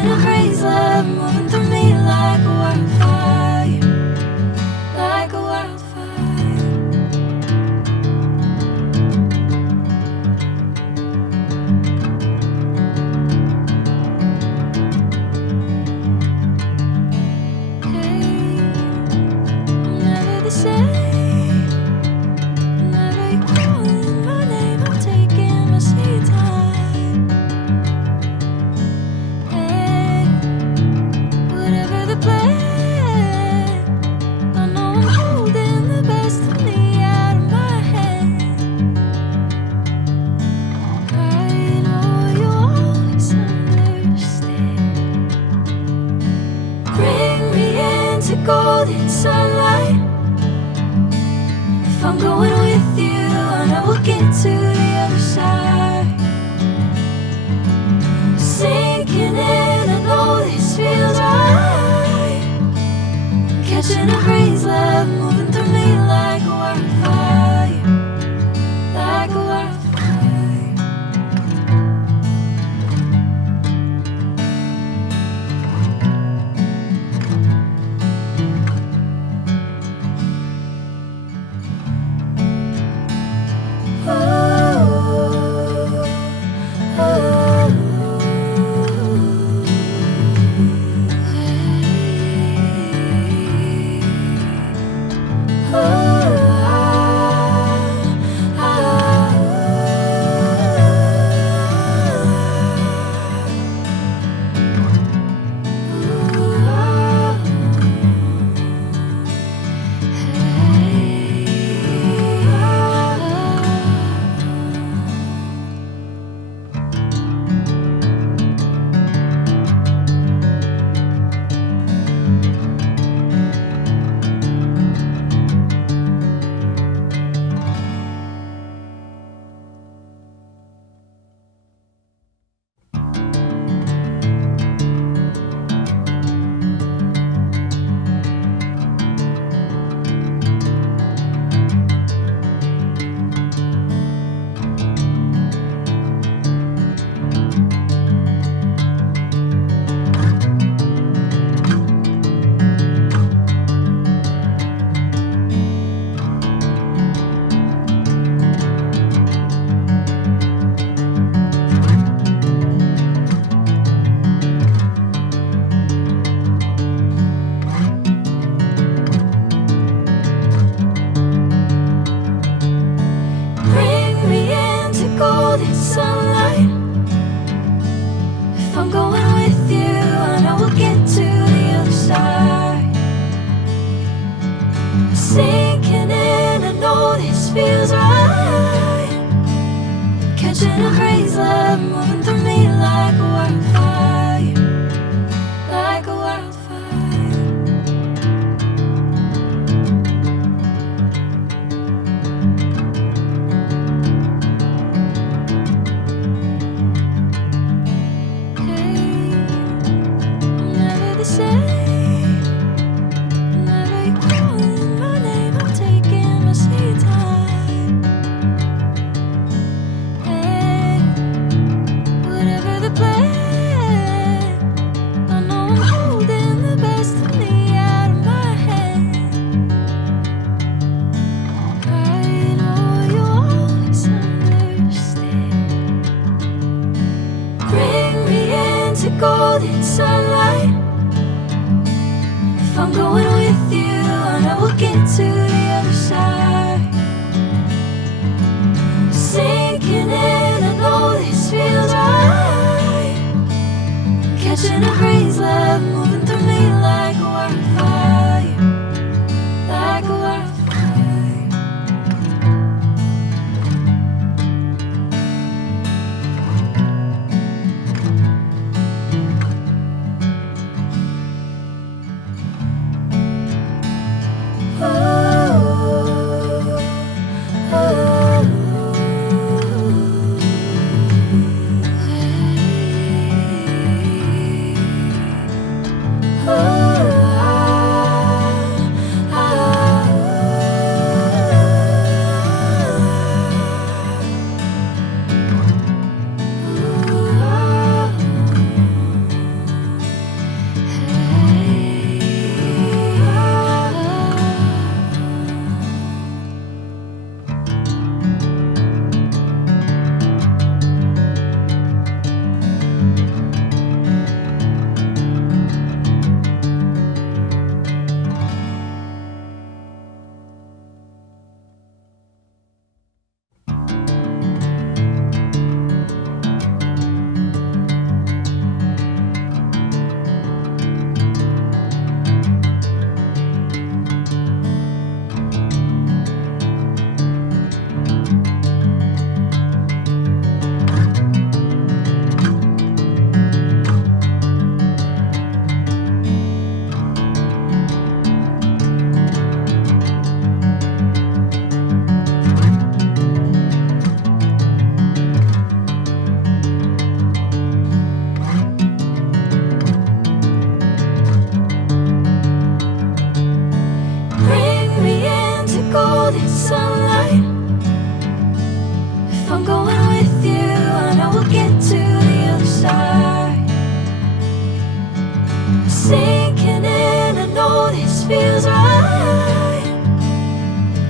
Catching a crazy love moving through me like a wildfire, like a wildfire. Hey, I'm never the same. Whenever you're calling my name, I'm taking my sweet time. Hey, whatever the plan, I know I'm holding the best of me out of my hand. I know you always understand. Bring me into golden sunlight. If I'm going with you, I know we'll get to the other side. Sinking in, I know this feels right. Catching a crazy love moving through me like a wildfire, like a wildfire. Bring me into golden sunlight. If I'm going with you, I know we'll get to the other side. Sinking in, I know this feels right. Catching a crazy love moving through me like a wildfire, like a wildfire. Hey, I'm never the same. Whenever you're calling my name, I'm taking my sweet time. Hey, whatever the plan, I know I'm holding the best of me out of my hand. I know you always understand. Bring me into golden sunlight. If I'm going with you, I know we'll get to the other side. Sinking in, I know this feels right. Catching a crazy love moving through me like a wildfire, like a wildfire. Sinking in, I know this feels right.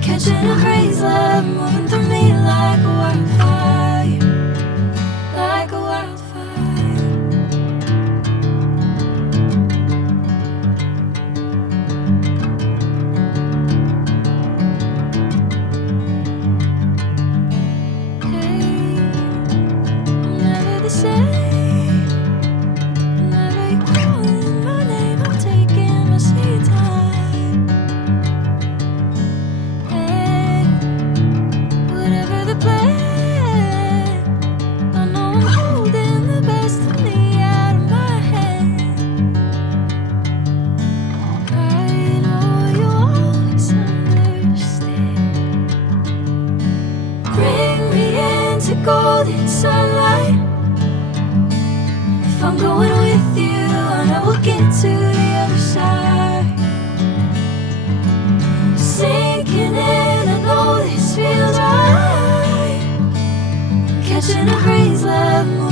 Catching a crazy love moving through me like a wildfire, like a wildfire. Hey, I'm never the same. Whenever you're calling my name, I'm taking my sweet time. Hey, whatever the plan, I know I'm holding the best of me out of my hand. I know you always understand. Bring me into golden sunlight. If I'm going with you, I know we'll get to the other side. Sinking in, I know this feels right. Catching a crazy love.